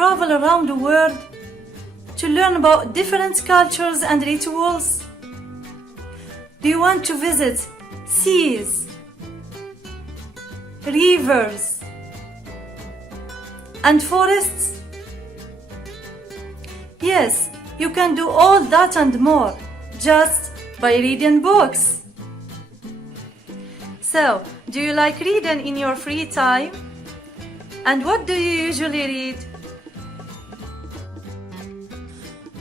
travel around the world to learn about different cultures and rituals? Do you want to visit seas, rivers, and forests? Yes, you can do all that and more just by reading books. So, do you like reading in your free time? And what do you usually read?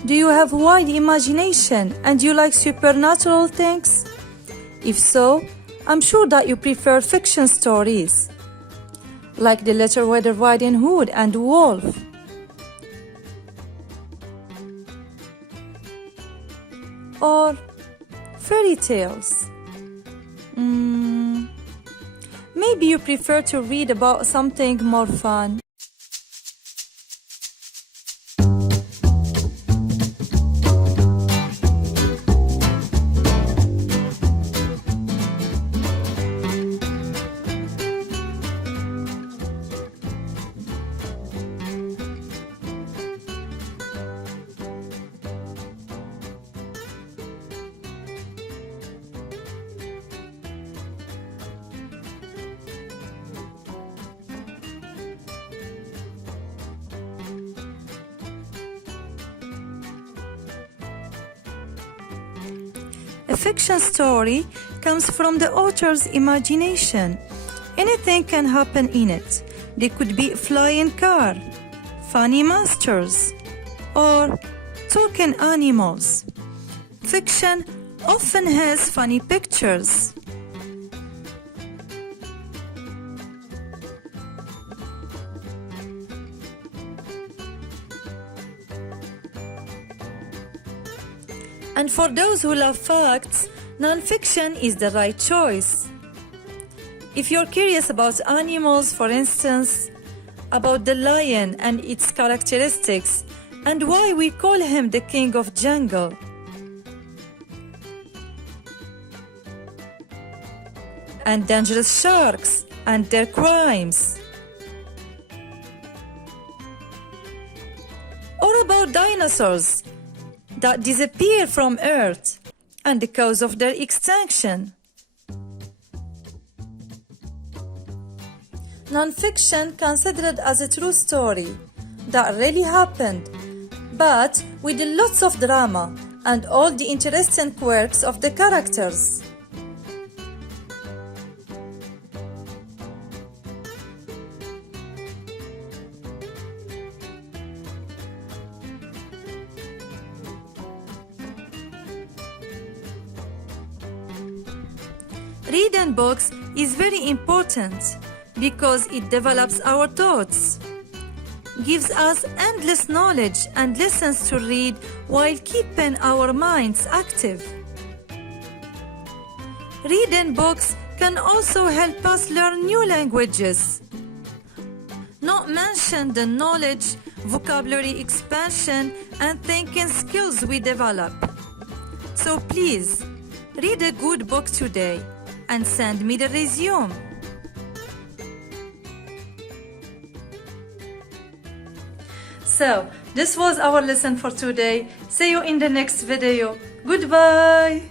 Do you have wide imagination and you like supernatural things? If so, I'm sure that you prefer fiction stories, like The Little Red Riding Hood and Wolf. Or fairy tales. Maybe you prefer to read about something more fun. A fiction story comes from the author's imagination. Anything can happen in it. They could be a flying car, funny monsters, or talking animals. Fiction often has funny pictures. And for those who love facts, non-fiction is the right choice. If you're curious about animals, for instance, about the lion and its characteristics, and why we call him the king of jungle, and dangerous sharks and their crimes, or about dinosaurs that disappear from Earth and the cause of their extinction. Non-fiction considered as a true story that really happened, but with lots of drama and all the interesting quirks of the characters. Reading books is very important because it develops our thoughts, gives us endless knowledge and lessons to read while keeping our minds active. Reading books can also help us learn new languages, not mention the knowledge, vocabulary expansion, and thinking skills we develop. So please, read a good book today and send me the resume. So, this was our lesson for today. See you in the next video. Goodbye.